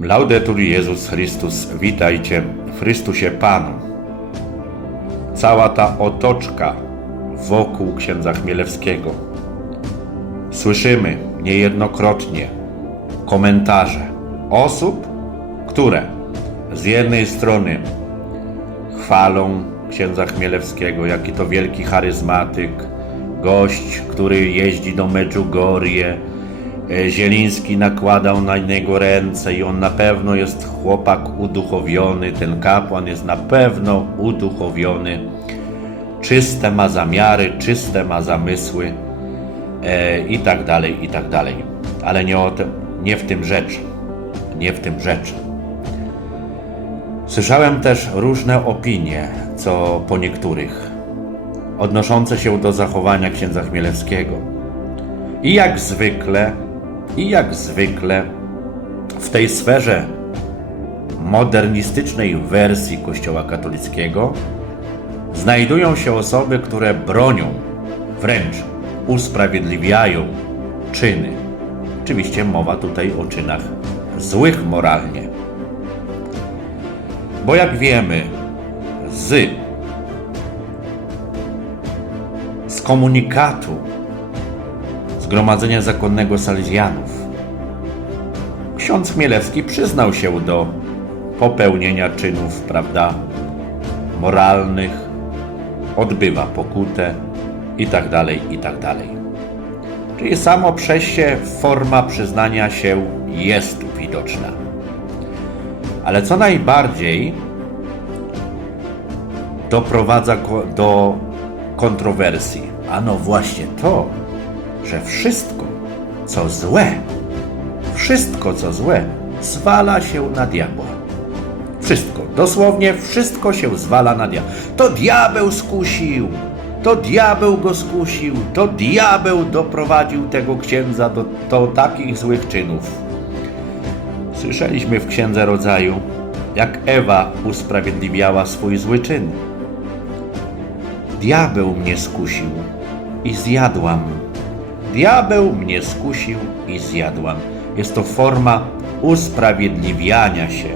Laudetur Jezus Chrystus, witajcie w Chrystusie Panu. Cała ta otoczka wokół księdza Chmielewskiego. Słyszymy niejednokrotnie komentarze osób, które z jednej strony chwalą księdza Chmielewskiego, jaki to wielki charyzmatyk, gość, który jeździ do Medjugorje, Zieliński nakładał na niego ręce i on na pewno jest chłopak uduchowiony, ten kapłan jest na pewno uduchowiony, czyste ma zamiary, czyste ma zamysły e, i tak dalej, i tak dalej. Ale nie, o tym, nie w tym rzecz, nie w tym rzecz. Słyszałem też różne opinie, co po niektórych, odnoszące się do zachowania księdza Chmielewskiego. I jak zwykle, i jak zwykle w tej sferze modernistycznej wersji Kościoła katolickiego znajdują się osoby, które bronią, wręcz usprawiedliwiają czyny. Oczywiście mowa tutaj o czynach złych moralnie. Bo jak wiemy z, z komunikatu Zgromadzenia Zakonnego Salezjanów. Ksiądz Chmielewski przyznał się do popełnienia czynów, prawda, moralnych, odbywa pokutę i tak dalej, i tak. Czyli samo przez się forma przyznania się jest widoczna. Ale co najbardziej doprowadza do kontrowersji. Ano właśnie to, że wszystko, co złe, wszystko, co złe, zwala się na diabła. Wszystko, dosłownie wszystko się zwala na diabła. To diabeł skusił, to diabeł go skusił, to diabeł doprowadził tego księdza do, do takich złych czynów. Słyszeliśmy w Księdze Rodzaju, jak Ewa usprawiedliwiała swój zły czyn. Diabeł mnie skusił i zjadłam. Diabeł mnie skusił i zjadłam. Jest to forma usprawiedliwiania się.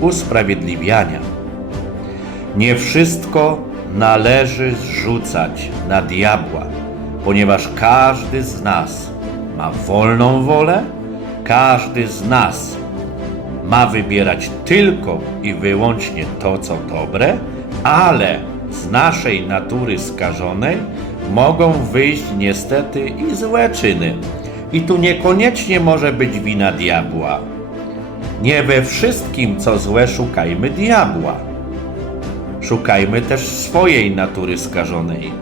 Usprawiedliwiania. Nie wszystko należy zrzucać na diabła, ponieważ każdy z nas ma wolną wolę, każdy z nas ma wybierać tylko i wyłącznie to, co dobre, ale z naszej natury skażonej mogą wyjść niestety i złe czyny. I tu niekoniecznie może być wina diabła. Nie we wszystkim, co złe, szukajmy diabła. Szukajmy też swojej natury skażonej,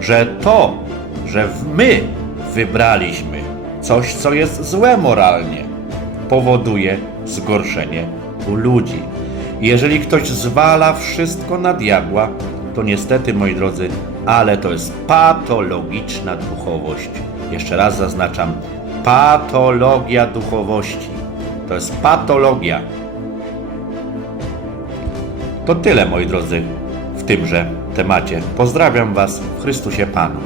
że to, że my wybraliśmy coś, co jest złe moralnie, powoduje zgorszenie u ludzi. Jeżeli ktoś zwala wszystko na diabła, to niestety, moi drodzy, ale to jest patologiczna duchowość. Jeszcze raz zaznaczam, patologia duchowości. To jest patologia. To tyle, moi drodzy, w tymże temacie. Pozdrawiam Was w Chrystusie Panu.